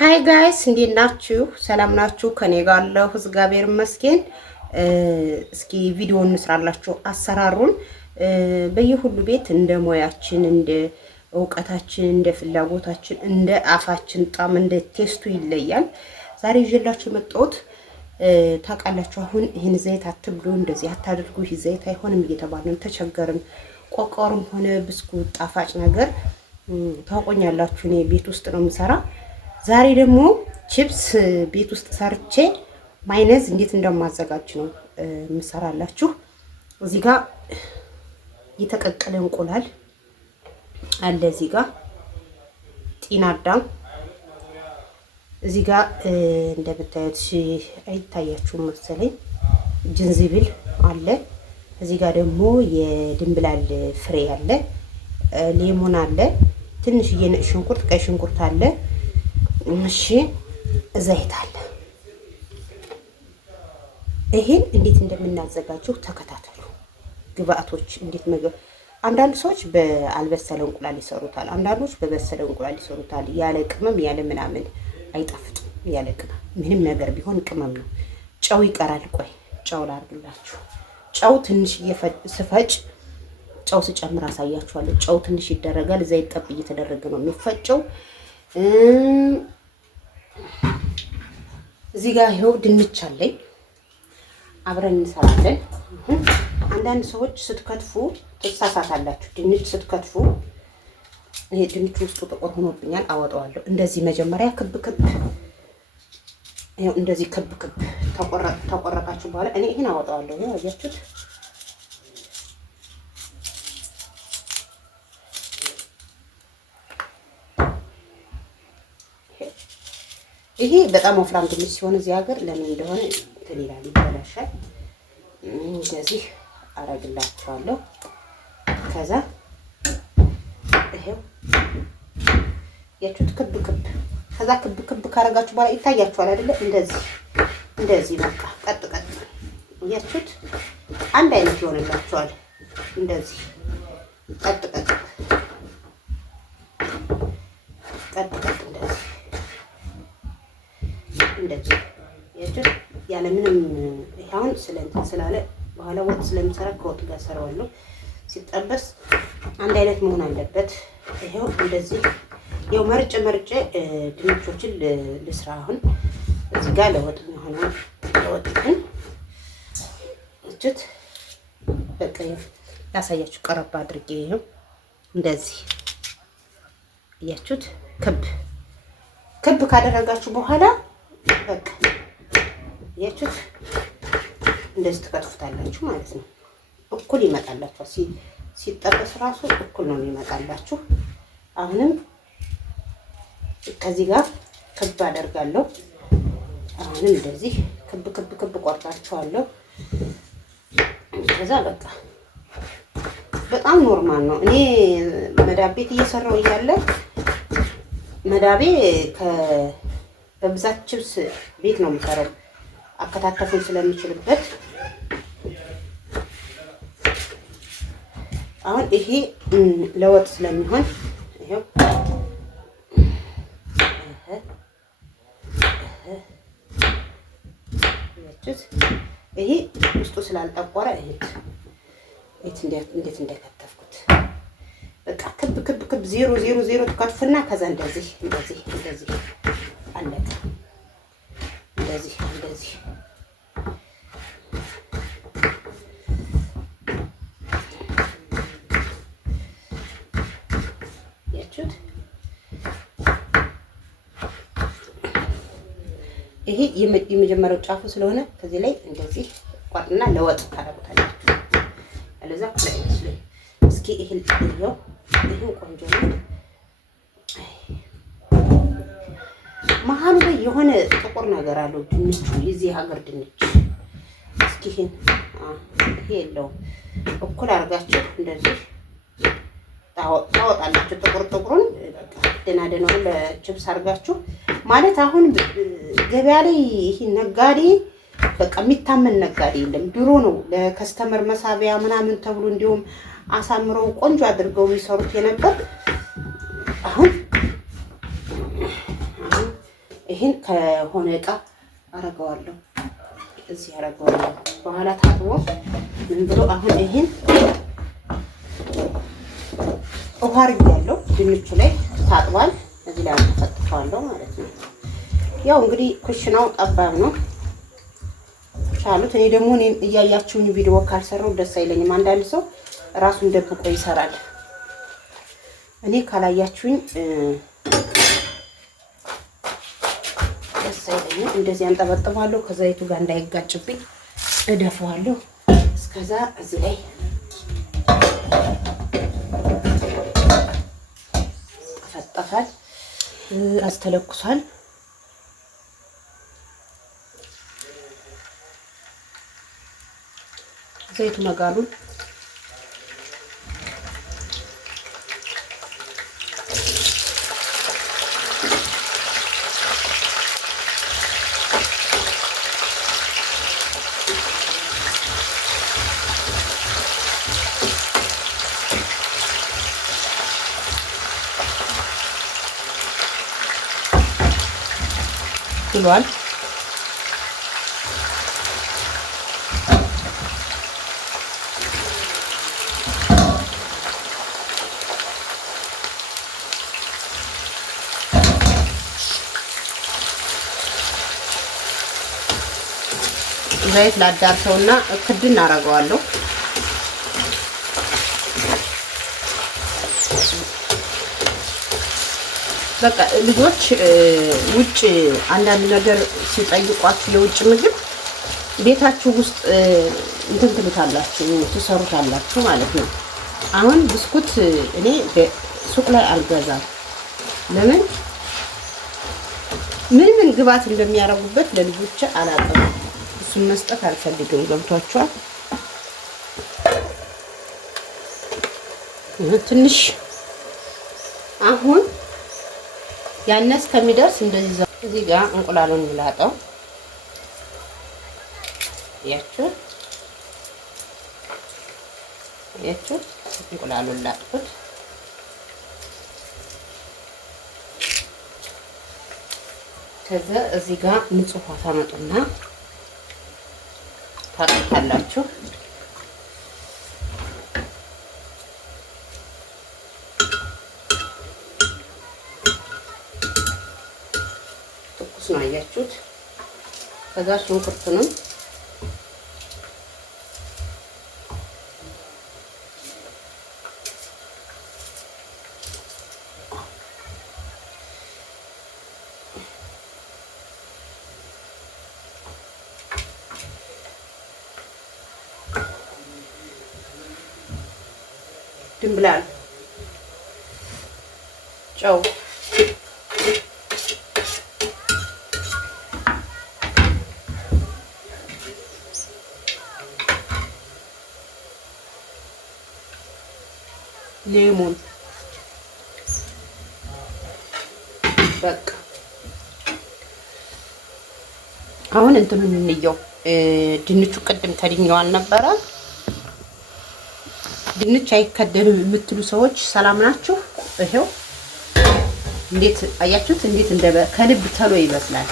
ሃይ ጋይስ እንዴት ናችሁ? ሰላም ናችሁ? ከኔ ጋር አለሁ እግዚአብሔር ይመስገን። እስኪ ቪዲዮ እንስራላችሁ። አሰራሩን በየሁሉ ቤት እንደ ሞያችን፣ እንደ እውቀታችን፣ እንደ ፍላጎታችን፣ እንደ አፋችን ጣም፣ እንደ ቴስቱ ይለያል። ዛሬ ይዤላችሁ የመጣሁት ታውቃላችሁ፣ አሁን ይህን ዘይት አትብሉ፣ እንደዚህ አታድርጉ፣ ይህ ዘይት አይሆንም እየተባለን ተቸገርን። ቆቆርም ሆነ ብስኩት ጣፋጭ ነገር ታውቆኛላችሁ፣ እኔ ቤት ውስጥ ነው የምሰራ። ዛሬ ደግሞ ቺፕስ ቤት ውስጥ ሰርቼ ማይነዝ እንዴት እንደማዘጋጅ ነው የምሰራላችሁ። እዚህ ጋር የተቀቀለ እንቁላል አለ፣ እዚህ ጋር ጤና አዳም፣ እዚህ ጋር እንደምታዩት አይታያችሁም መሰለኝ ጅንጅብል አለ። እዚህ ጋር ደግሞ የድንብላል ፍሬ አለ፣ ሌሞን አለ፣ ትንሽዬ ነጭ ሽንኩርት፣ ቀይ ሽንኩርት አለ። እሺ ዘይት አለ። ይሄን እንዴት እንደምናዘጋጀው ተከታተሉ። ግብአቶች እንዴት ምግብ አንዳንድ ሰዎች በአልበሰለ እንቁላል ይሰሩታል፣ አንዳንዶች በበሰለ እንቁላል ይሰሩታል። ያለ ቅመም ያለ ምናምን አይጣፍጥም። ያለ ቅመም ምንም ነገር ቢሆን ቅመም ነው። ጨው ይቀራል። ቆይ ጨው ላድርግላችሁ። ጨው ትንሽ ስፈጭ ጨው ስጨምር አሳያችኋለሁ። ጨው ትንሽ ይደረጋል። ዘይት ጠብ እየተደረገ ነው የሚፈጨው። እዚህ ጋር ይኸው ድንች አለኝ፣ አብረን እንሰራለን። አንዳንድ ሰዎች ስትከትፉ ትሳሳታላችሁ። ድንች ስትከትፉ ይሄ ድንቹ ውስጡ ጥቁር ሆኖብኛል፣ አወጣዋለሁ። እንደዚህ መጀመሪያ ክብ ክብ፣ ይኸው እንደዚህ ክብ ክብ ተቆረጣችሁ በኋላ እኔ ይሄን አወጣዋለሁ። ይኸው አያችሁት? ይሄ በጣም ወፍራም ድንች ሲሆን እዚህ ሀገር ለምን እንደሆነ እንትን ይላል፣ ይበላሻል። እንደዚህ አረግላችኋለሁ። ከዛ ይሄው ያችሁት ክብ ክብ፣ ከዛ ክብ ክብ ካረጋችሁ በኋላ ይታያችኋል አይደለ? እንደዚህ በቃ ቀጥ ቀጥ ያችሁት አንድ አይነት ይሆንላችኋል። እንደዚህ ቀጥ ቀጥ ቀጥ ቀጥ እንደዚህ ያችሁ ያለ ምንም አሁን ስለእንትን ስላለ በኋላ ወጥ ስለምሰራ ከወጥ ጋር ሰራዋለሁ። ሲጠበስ አንድ አይነት መሆን አለበት። ይሄው እንደዚህ ያው መርጬ ድንቾችን ልስራ። አሁን እዚህ ጋር ለወጥ ሆነ ለወጥን እጭት በቃ ላሳያችሁ ቀረብ አድርጌ ይሄው እንደዚህ እያችሁት ክብ ካደረጋችሁ በኋላ በቃ ያችሁት እንደዚህ ትከትፉታላችሁ ማለት ነው። እኩል ይመጣላችሁ። ሲጠበስ ራሱ እኩል ነው የሚመጣላችሁ። አሁንም ከዚህ ጋር ክብ አደርጋለሁ። አሁንም እንደዚህ ክብ ቆርጣችኋለሁ። ከዛ በቃ በጣም ኖርማል ነው። እኔ መዳብ ቤት እየሰራው እያለ መዳቤ በብዛት ቺፕስ ቤት ነው የምሰራው፣ አከታተፉን ስለሚችልበት። አሁን ይሄ ለወጥ ስለሚሆን ይሄው ይሄ ውስጡ ስላልጠቆረ እንዴት እንደከተፍኩት በቃ ክብ 0 ትከትፉና ከዛ እንደዚህ አለቀ። እንደዚህ ያችሁት ይሄ የመጀመሪያው ጫፉ ስለሆነ ከዚህ ላይ እንደዚህ ቋጥና ለወጥ ታደርጉታላችሁ። አለዛ ላይ እስኪ ይሄን ቆንጆ ነው። መሀሉ ላይ የሆነ ጥቁር ነገር አለው ድንቹ፣ የዚህ ሀገር ድንች። እስኪ ይሄ የለውም። እኩል አድርጋችሁ እንደዚህ ታወጣላችሁ። ጥቁሩን ደናደናውን ለቺፕስ አድርጋችሁ ማለት አሁን ገበያ ላይ ይሄ ነጋዴ በቃ የሚታመን ነጋዴ የለም። ድሮ ነው ለከስተመር መሳቢያ ምናምን ተብሎ እንዲሁም አሳምረው ቆንጆ አድርገው የሚሰሩት የነበር። አሁን ይሄን ከሆነ እቃ አረገዋለሁ። እዚህ አረገዋለሁ። በኋላ ታጥቦ ምን ብሎ አሁን ይሄን ውሃ አድርጌያለሁ። ድንቹ ላይ ታጥቧል። እዚህ ላይ አፈጥፈዋለሁ ማለት ነው። ያው እንግዲህ ኩሽናው ጠባብ ነው ቻሉት። እኔ ደግሞ እያያችሁኝ ቪዲዮ ካልሰራው ደስ አይለኝም። አንዳንድ ሰው ራሱን ደብቆ ይሰራል። እኔ ካላያችሁኝ ደስ አይለኝም። እንደዚህ አንጠበጥባለሁ። ከዘይቱ ጋር እንዳይጋጭብኝ እደፋዋለሁ። እስከዛ እዚህ ላይ ጠፈጠፋል፣ አስተለኩሷል። ዘይቱ መጋሉን ብሏል። ዘይት ላዳርሰውና ክድን አደርገዋለሁ። በቃ ልጆች ውጭ አንዳንድ ነገር ሲጠይቋችሁ የውጭ ምግብ ቤታችሁ ውስጥ እንትን ትሉታላችሁ፣ ትሰሩታላችሁ ማለት ነው። አሁን ብስኩት እኔ ሱቅ ላይ አልገዛም። ለምን ምን ግብአት እንደሚያደርጉበት ለልጆች አላውቅም። እሱን መስጠት አልፈልግም። ገብቷችኋል? ትንሽ አሁን ያነስ ከሚደርስ እንደዚህ እዚህ ጋር እንቁላሉን ላጠው። ያችሁ እንቁላሉን ላጥኩት። ከዛ እዚህ ጋር ንጹህ ውሃ ታመጡና ታጠጣላችሁ። ትኩስ ነው አያችሁት። ከዛ ሽንኩርቱንም ድንብላል፣ ጨው፣ ሌሞን በቃ አሁን እንትኑን እንየው። ድንቹ ቅድም ተድኛው አልነበረ? ድንች አይከደንም የምትሉ ሰዎች ሰላም ናችሁ? ይሄው እንዴት አያችሁት? እንዴት ከልብ ተሎ ይበስላል።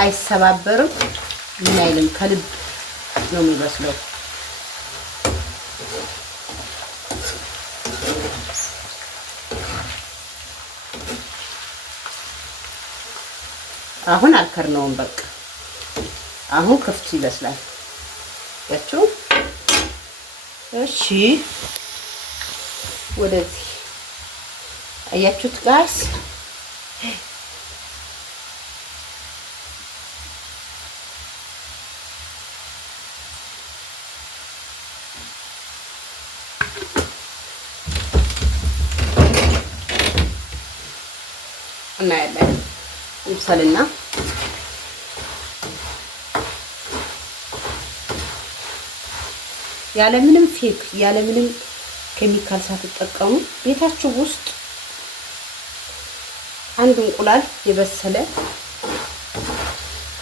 አይሰባበርም፣ ምን አይልም፣ ከልብ ነው የሚበስለው። አሁን አልከርነውም። በቃ አሁን ክፍት ይበስላል። ያችሁ እሺ፣ ወደዚህ አያችሁት ጋይስ? እናያለን ይብሰልና ያለምንም ፌክ ያለምንም ኬሚካል ሳትጠቀሙ ቤታችሁ ውስጥ አንድ እንቁላል የበሰለ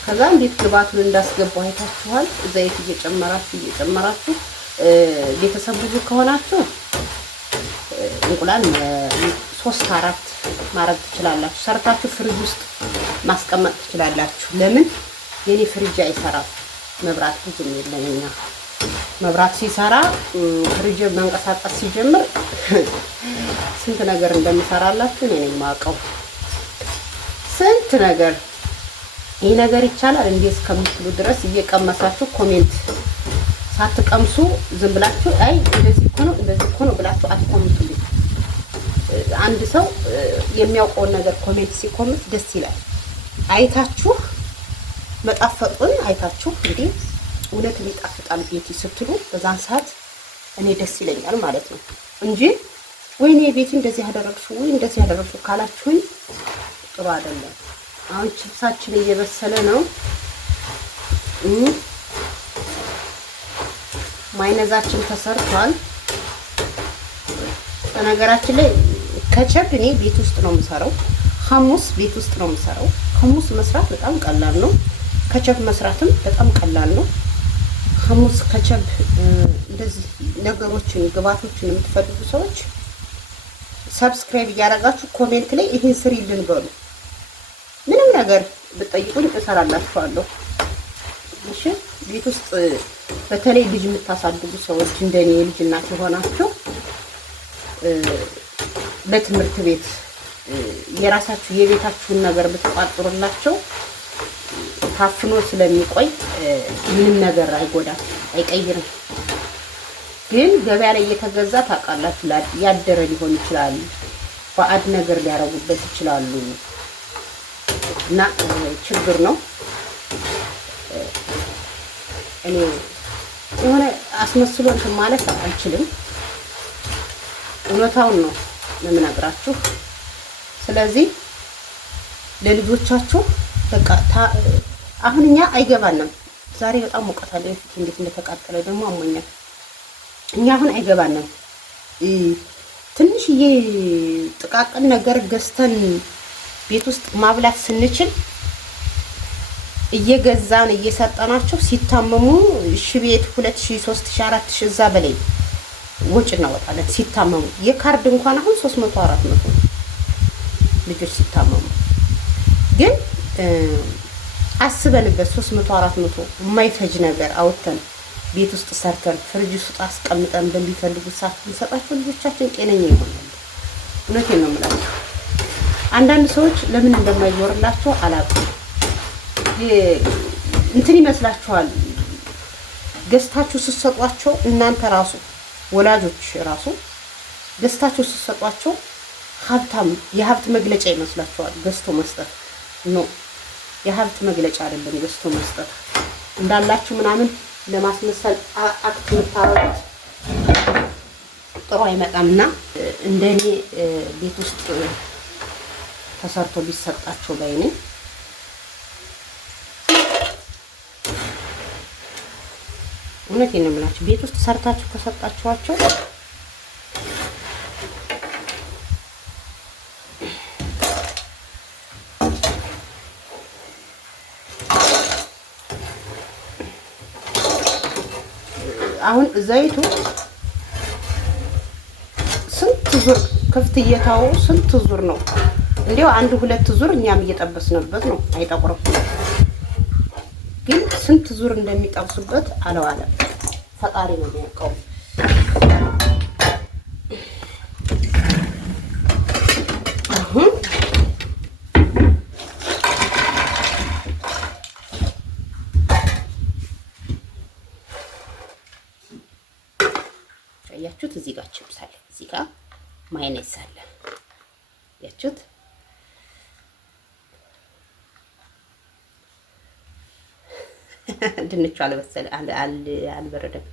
ከዛ እንዴት ግብአቱን እንዳስገባው አይታችኋል። ዘይት እየጨመራችሁ ቤተሰብ ብዙ ከሆናችሁ እንቁላል 3-4 ማድረግ ትችላላችሁ። ሰርታችሁ ፍሪጅ ውስጥ ማስቀመጥ ትችላላችሁ። ለምን የኔ ፍሪጅ አይሰራም? መብራት ብዙም የለምኛ። መብራት ሲሰራ ፍሪጅ መንቀሳቀስ ሲጀምር ስንት ነገር እንደምሰራላችሁ እኔ ነኝ የማውቀው። ስንት ነገር ይሄ ነገር ይቻላል እንዴ እስከምትሉ ድረስ እየቀመሳችሁ ኮሜንት ሳትቀምሱ ዝም ብላችሁ አይ እንደዚህ እኮ ነው ብላችሁ አትኮምቱልኝ። አንድ ሰው የሚያውቀውን ነገር ኮሜንት ሲኮምት ደስ ይላል። አይታችሁ መጣፈጡን አይታችሁ እንዴ እውነት ይጣፍጣል ቤት ስትሉ በዛን ሰዓት እኔ ደስ ይለኛል ማለት ነው እንጂ ወይኔ ቤት እንደዚህ ያደረግሽው ወይ እንደዚህ ያደረግሽው ካላችሁኝ ጥሩ አይደለም። አሁን ችፕሳችን እየበሰለ ነው። ማይነዛችን ተሰርቷል። በነገራችን ላይ ከቸፕ እኔ ቤት ውስጥ ነው የምሰራው። ሐሙስ ቤት ውስጥ ነው የምሰራው። ሐሙስ መስራት በጣም ቀላል ነው። ከቸፕ መስራትም በጣም ቀላል ነው። ሐሙስ ከቸፕ እንደዚህ ነገሮችን ግብአቶችን የምትፈልጉ ሰዎች ሰብስክራይብ እያደረጋችሁ ኮሜንት ላይ ይሄን ስሪልን በሉ። ምንም ነገር ብትጠይቁኝ እሰራላችኋለሁ። እሺ ቤት ውስጥ በተለይ ልጅ የምታሳድጉ ሰዎች እንደኔ የልጅ እናት የሆናችሁ በትምህርት ቤት የራሳችሁ የቤታችሁን ነገር ብትቋጥሩላቸው ታፍኖ ስለሚቆይ ምንም ነገር አይጎዳም፣ አይቀይርም። ግን ገበያ ላይ እየተገዛ ታውቃላችሁ ያደረ ሊሆን ይችላል፣ ባዕድ ነገር ሊያረጉበት ይችላሉ እና ችግር ነው። እኔ የሆነ አስመስሎ እንትን ማለት አልችልም። እውነታውን ነው የምነግራችሁ። ስለዚህ ለልጆቻችሁ በቃ አሁን እኛ አይገባንም። ዛሬ በጣም ሙቀት አለ። ፊት እንዴት እንደተቃጠለ ደግሞ አሞኛል። እኛ አሁን አይገባንም። ትንሽዬ ጥቃቅን ነገር ገዝተን ቤት ውስጥ ማብላት ስንችል እየገዛን እየሰጠናቸው ሲታመሙ ቤት 2000 3000 4000 እዛ በላይ ወጭ እናወጣለን። ሲታመሙ የካርድ እንኳን አሁን 300 400 ልጆች ሲታመሙ ግን አስበንበት 300 400 የማይፈጅ ነገር አውጥተን ቤት ውስጥ ሰርተን ፍሪጅ ውስጥ አስቀምጠን በሚፈልጉት ሰዓት እንሰጣቸው ልጆቻችን ጤነኛ ይሆናሉ። እውነቴን ነው የምላቸው። አንዳንድ ሰዎች ለምን እንደማይወርላቸው አላውቅም። እንትን ይመስላችኋል ገዝታችሁ ስትሰጧቸው እናንተ ራሱ ወላጆች ራሱ ገዝታችሁ ስትሰጧቸው ሀብታም የሀብት መግለጫ ይመስላችኋል። ገዝቶ መስጠት ነው የሀብት መግለጫ አይደለም። ገዝቶ መስጠት እንዳላችሁ ምናምን ለማስመሰል አክት የምታረጉት ጥሩ አይመጣምና እንደኔ ቤት ውስጥ ተሰርቶ ቢሰጣቸው ባይኔ እውነቴን ነው የምላችሁ። ቤት ውስጥ ሰርታችሁ ከሰጣችኋቸው አሁን ዘይቱ ስንት ዙር ክፍት እየታው ስንት ዙር ነው እንዴው? አንድ ሁለት ዙር እኛም እየጠበስንበት ነው። አይጠቁርም ግን ስንት ዙር እንደሚጠብሱበት አለዋለም ፈጣሪ ነው የሚያውቀው። አሁን ያያችሁት እዚህ ጋር ቺፕስ አለ፣ እዚህ ጋር ማይነስ አለ። ያያችሁት ድንቹ አልበሰለ አልበረደም።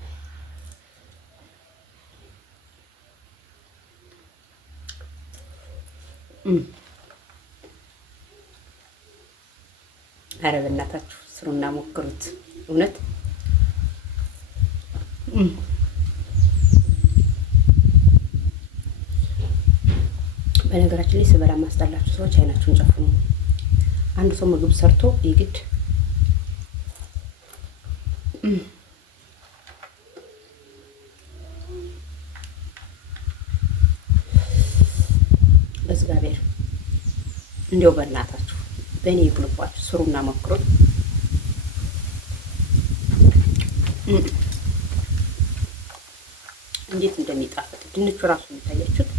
ኧረ በእናታችሁ ስሩና ሞክሩት እውነት። በነገራችን ላይ ስበላ ማስጠላችሁ ሰዎች አይናችሁን ጨፍኑ። አንድ ሰው ምግብ ሰርቶ ይግድ በእግዚአብሔር እንደው በእናታችሁ በእኔ ይብሉባችሁ ስሩና ሞክሩት። እንዴት እንደሚጣፍጥ ድንቹ ራሱ የሚታያችሁት